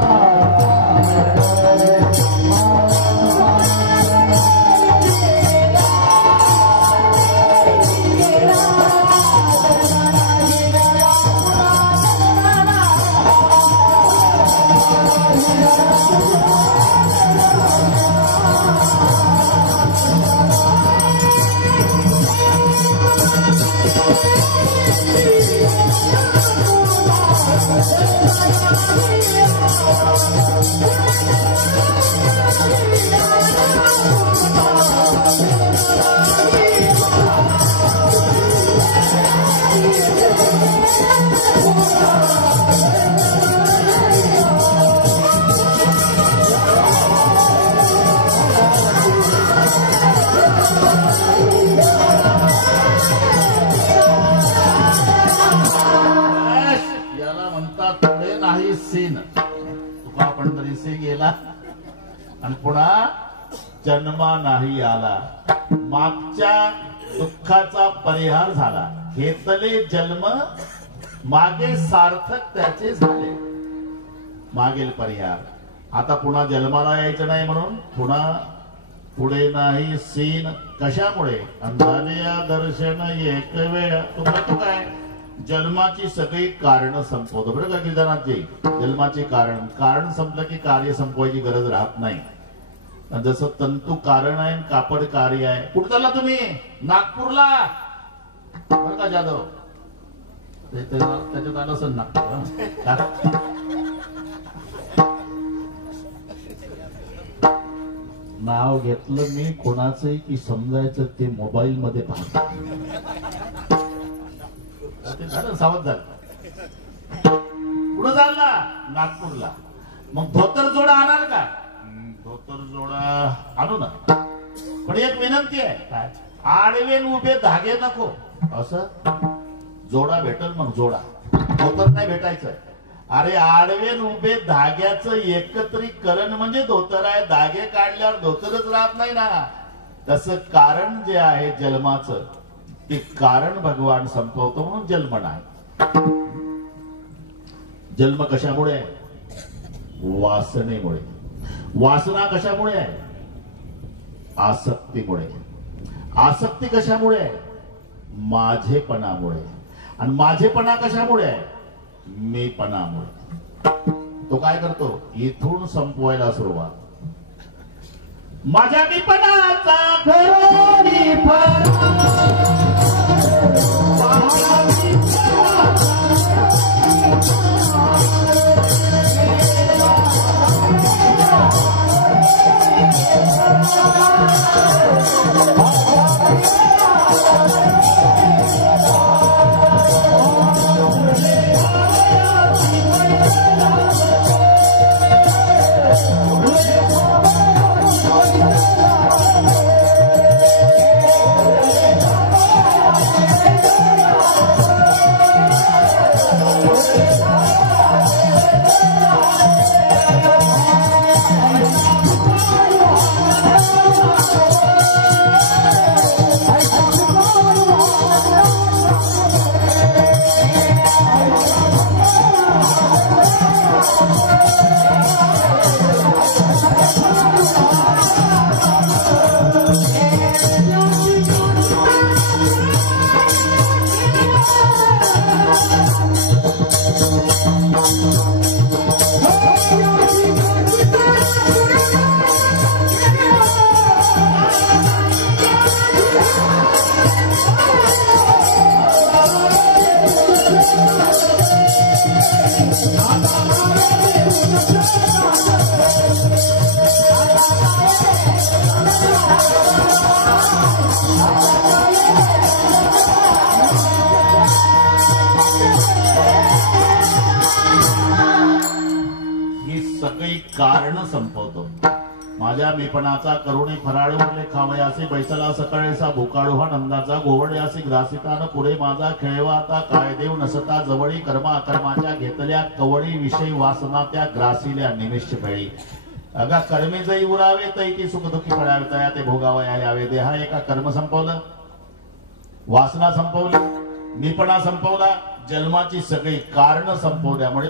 तुका पंढरीसे गेला आणि पुन्हा जन्मा नाही आला. मागच्या दुःखाचा परिहार झाला. घेतले जन्म मागे सार्थक त्याचे झाले, मागील परिहार. आता पुन्हा जन्माला यायचं नाही म्हणून पुन्हा पुढे नाही सीन. कशामुळे? अंधारिया दर्शन एक वेळ. तो काय जन्माची सगळी कारण संपवतो बरं का गिरिजानाथजी. जन्माचे कारण संपलं की कार्य संपवायची गरज राहत नाही. जसं तंतू कारण आहे, कापड कार्य आहे. कुठं चालला तुम्ही? नागपूरला बरं का जाधव. त्याच्यात आलं असेल नागपूर. नाव घेतलं मी कोणाचंही की समजायचं ते मोबाईल मध्ये पाहत. ते झालं, सावध झालं. कुठं चालला? नागपूरला. मग धोतर जोडा आणणार का? धोतर जोडा आणू ना, पण एक विनंती आहे. काय? आडवेन उभे धागे नको. असं जोडा भेटल मग जोडा, धोतर नाही भेटायचं. अरे आडवेन उभे धाग्याचं एकत्रीकरण म्हणजे धोतर आहे. धागे काढल्यावर धोतरच राहत नाही ना. तसं कारण जे आहे जन्माचं ते कारण भगवान संपवतो म्हणून जन्म नाही. जन्म कशामुळे आहे? वासनेमुळे. वासना कशामुळे आहे? आसक्तीमुळे. आसक्ती कशामुळे आहे? माझेपणामुळे. आणि माझेपणा कशामुळे आहे? मीपणामुळे. तो काय करतो? इथून संपवायला सुरुवात. माझ्या मीपणाचा कारण संपवतो. माझ्या मीपणाचा करुणी फराळ उरले खावयासे बैसला सकाळेसा भुकाळू हा नंदाचा गोवड्यासी ग्रासितान पुढे माझा खेळवा आता काय देव नसता जवळी कर्मा अकर्माच्या घेतल्या कवळी विषय वासना त्या ग्रासिल्या निमिष फेळी. अगा कर्मे जई उरावे तैती सुख दुःखी फळावे तया ते भोगावया यावे. देहा एका कर्म संपवलं, वासना संपवली, मीपणा संपवला, जन्माची सगळी कारण संपवल्यामुळे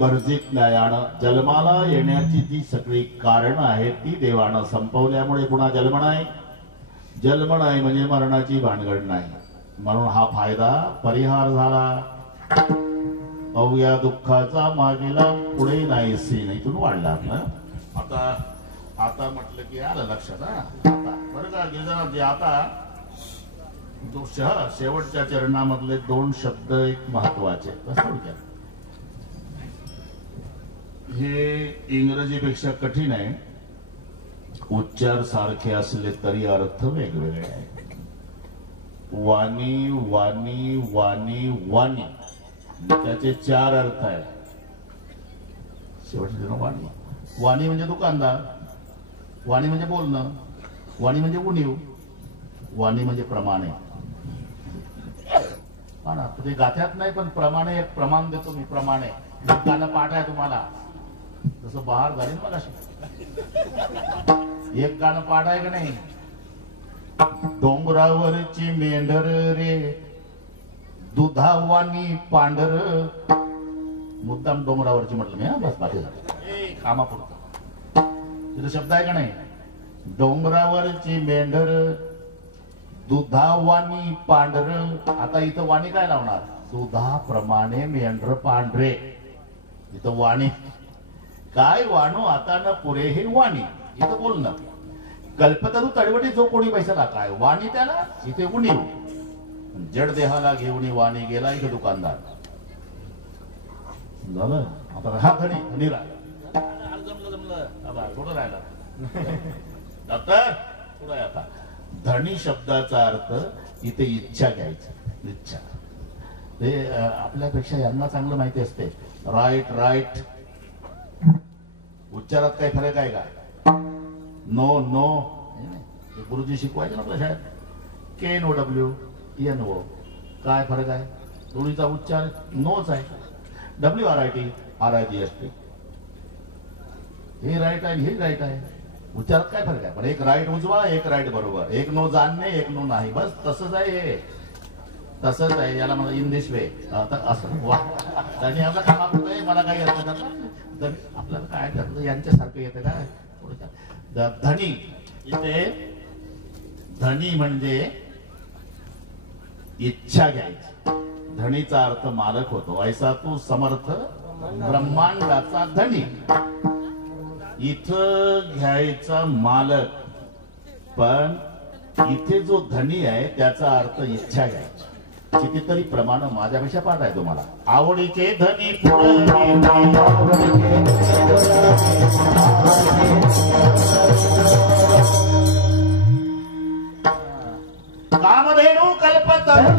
भरजित न्यायानं जन्माला येण्याची जी सगळी कारण आहेत ती देवानं संपवल्यामुळे पुन्हा जन्म नाही. जन्म नाही म्हणजे मरणाची भानगड नाही, म्हणून हा फायदा परिहार झाला. अवघ्या दुःखाचा मागेला पुढे नाही सीन इथून वाढला ना. आता म्हटलं की आलं लक्षात. आता बरं का गिरिजानाथ, आता शेवटच्या चरणामधले 2 शब्द एक महत्वाचे. हे इंग्रजीपेक्षा कठीण आहे, उच्चार सारखे असले तरी अर्थ वेगवेगळे आहे. वाणी वाणी वाणी वाणी त्याचे 4 अर्थ आहे. शेवटचे वाणी, वाणी म्हणजे दुकानदार, वाणी म्हणजे बोलणं, वाणी म्हणजे उणीव, वाणी म्हणजे प्रमाणे. ते गाथ्यात नाही पण प्रमाणे एक प्रमाण देतो मी. प्रमाणे गाणं पाठ आहे तुम्हाला, तसं बहार झाली मला एक गाणं पाठ आहे का नाही. डोंगरावरची मेंढर रे दुधावानी पांढर. मुद्दाम डोंगरावरची म्हटलं मी. बस बाकी झालं कामापुरतं. तिथं शब्द आहे का नाही. डोंगरावरची मेंढर दुधावानी पांढर. आता इथं वाणी काय लावणार. दुधाप्रमाणे मेंढर पांढरे. इथं वाणी काय वाणू आता न पुरे हे वाणी. इथं बोलणं. कल्पतरू तडवटी जो कोणी पैसा काय वाणी त्याला. इथे उणीव. जड देहाला घेऊन वाणी गेला इथे दुकानदार झालं. आता हा धनी धनी राहिला. जमलं थोडं राहिला डॉक्टर थोडं. आता धनी शब्दाचा अर्थ इथे इच्छा घ्यायची. इच्छा ते आपल्यापेक्षा यांना चांगलं माहिती असते. राईट राईट उच्चारात काही फरक आहे का. नो नो गुरुजी शिकवायचे ना आपल्या शाळेत. KNOW NO काय फरक आहे. दोन्हीचा उच्चार नोच आहे. WRIT RIGST हे राईट आहे हे राईट आहे. उच्चारात काय फरक आहे. पण एक राईट उजवा एक राईट बरोबर. एक नो जाणणे एक नो नाही. बस तसंच आहे हे. तसंच आहे. याला मला इन दिस वे असं त्यांनी आपलं कामापुरतं आहे. मला काही अर्थ करतात आपल्याला काय करतं यांच्यासारखं येतं काय. धनी इथे धनी म्हणजे इच्छा घ्यायची. धनीचा अर्थ मालक होतो. ऐसा तू समर्थ ब्रह्मांडाचा धनी. इथं घ्यायचा मालक. पण इथे जो धनी आहे त्याचा अर्थ इच्छा घ्यायची. कितीतरी प्रमाण माझ्यापेक्षा पाठ आहे तुम्हाला. आवडीचे धनी कामधेनु कल्पतरू.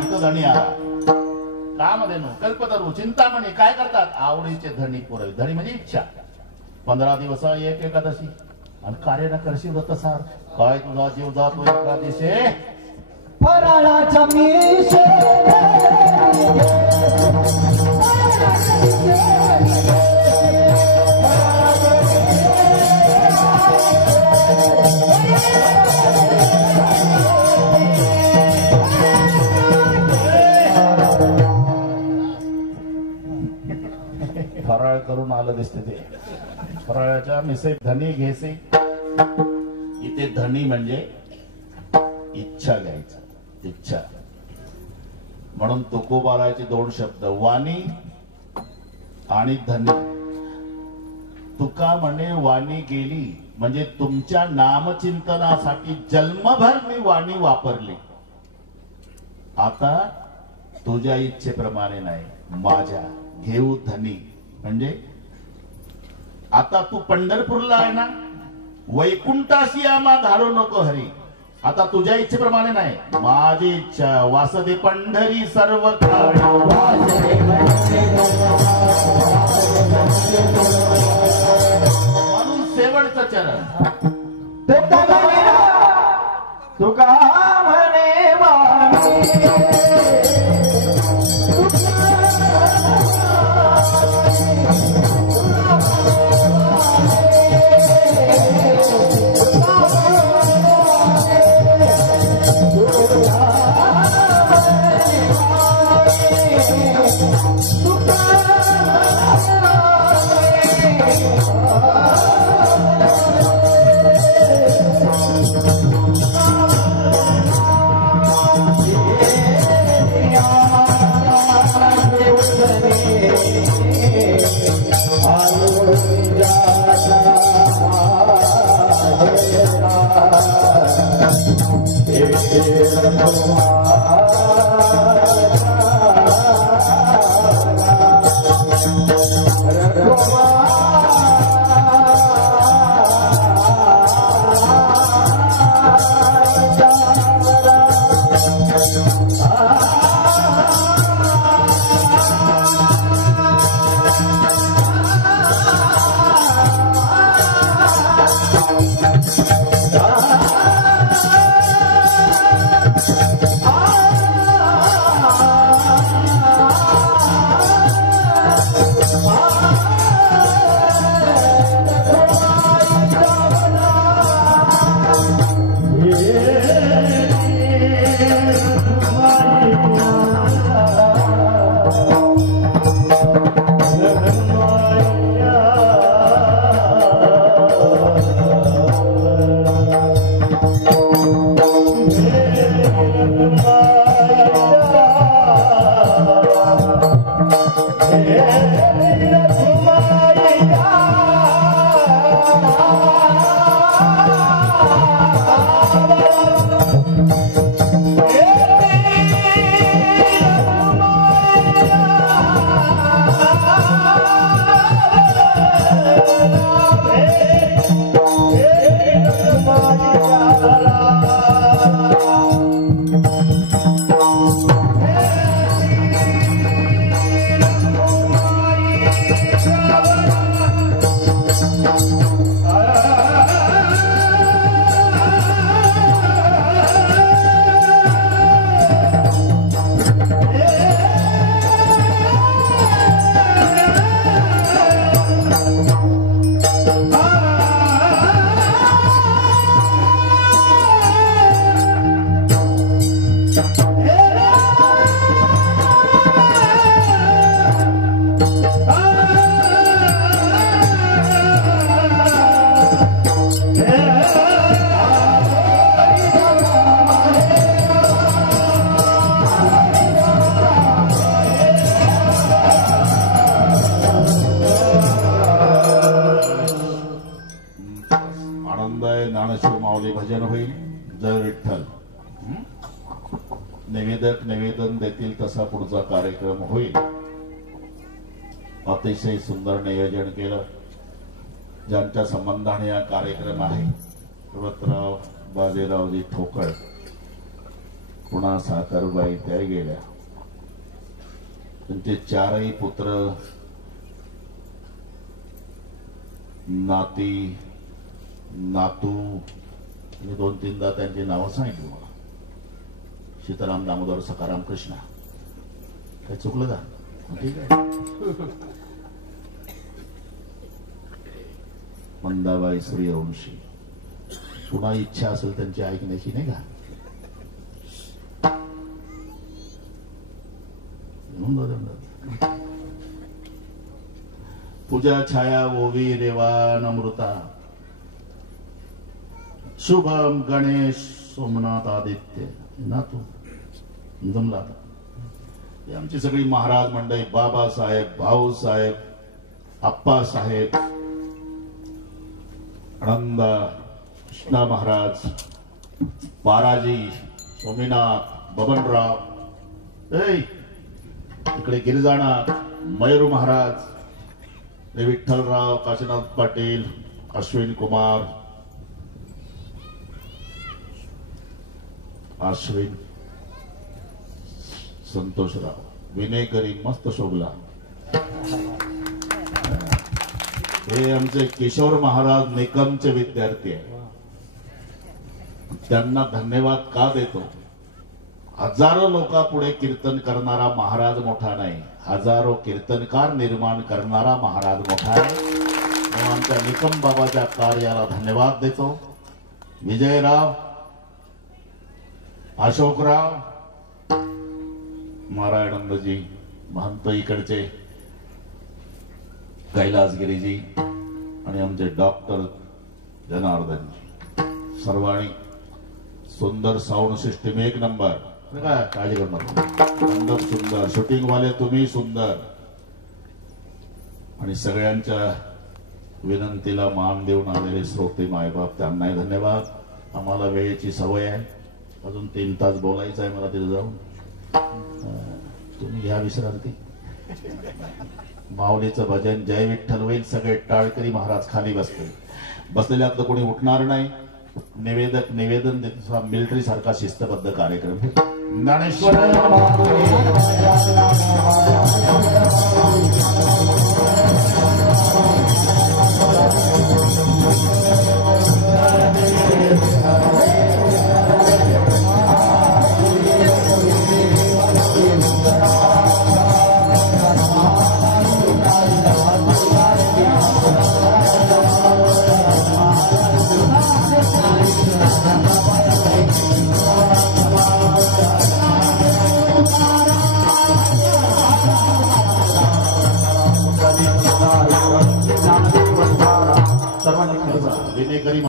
इथं धनी आला. कामधेनु कल्पतरू चिंतामणी काय करतात. आवडीचे धनी पुरवी. धनी म्हणजे इच्छा. 15 दिवस एक एकादशी आणि कार्य न करशी व्रत सार. काय तुझा जीव जातो एकादशी फराळाचा मिशे. फराळ करून आलं दिसते ते. फराळाच्या मिसे धनी घेसे. इथे धनी म्हणजे इच्छा घ्यायचा. इच्छा म्हणून तुकोबाराचे 2 शब्द वाणी आणि धनी. तुका म्हणे वाणी गेली म्हणजे तुमच्या नामचिंतनासाठी जन्मभर मी वाणी वापरली. आता तुझ्या इच्छेप्रमाणे नाही माझ्या घेऊ धनी. म्हणजे आता तू पंढरपूरला आहे ना. वैकुंठासी आम्हा धाडू नको हरी. आता तुझ्या इच्छेप्रमाणे नाही माझी इच्छा. वासदे पंढरी सर्व काळी. म्हणून शेवटचं चरण तुका म्हणे वाणी. भजन होईल. जय विठ्ठल. निवेदक निवेदन देतील तसा पुढचा कार्यक्रम होईल. अतिशय सुंदर नियोजन केलं. ज्यांच्या संबंधाने हा कार्यक्रम आहे पर्वतराव बाजीरावजी ठोकळ, पुन्हा साखरबाई त्या गेल्या. त्यांचे चारही पुत्र नाती नातू मी 2-3दा त्यांची नावं सांगितली मला. सीताराम दामोदर सखाराम कृष्णा. काय चुकलं का? ठीक आहे. मंदाबाई सूर्यवंशी. पुन्हा इच्छा असेल त्यांची ऐकण्याची नाही का? पूजा छाया ओवी रेवान अमृता. शुभम गणेश सोमनाथ आदित्य नातू जमला. ही आमची सगळी महाराज मंडळी, बाबासाहेब, भाऊसाहेब, आप्पासाहेब, आनंद, कृष्णा महाराज, बाराजी, सोमीनाथ, बबनराव, इकडे गिरिजानाथ, मयूर महाराज, विठ्ठलराव, काशीनाथ पाटील, अश्विन कुमार, अश्विन, संतोषराव, विनयकरी मस्त शोभला. हे आमचे किशोर महाराज निकमचे विद्यार्थी आहे. त्यांना धन्यवाद का देतो? हजारो लोकांपुढे कीर्तन करणारा महाराज मोठा नाही, हजारो कीर्तनकार निर्माण करणारा महाराज मोठा आहे. म्हणून आमच्या निकम बाबाच्या कार्याला धन्यवाद देतो. विजयराव, अशोकराव, नारायणंदजी, महंत इकडचे कैलासगिरीजी आणि आमचे डॉक्टर जनार्दनजी, सर्वांनी सुंदर साऊंड सिस्टीम एक नंबर. काय काळजी करू नका, मंडप सुंदर, शूटिंग वाले तुम्ही सुंदर. आणि सगळ्यांच्या विनंतीला मान देऊन आलेले श्रोते मायबाप त्यांनाही धन्यवाद. आम्हाला वेळेची सवय आहे. अजून 3 तास बोलायचं आहे मला तिथे जाऊन. तुम्ही घ्या विश्रांती. माऊलीचं भजन जय विठ्ठल होईल. सगळे टाळकरी महाराज खाली बसतील. बसलेल्यातलं कोणी उठणार नाही. निवेदक निवेदन देतो. मिलिटरी सारखा शिस्तबद्ध कार्यक्रम. ज्ञानेश्वर सर्वांनी विनेकरी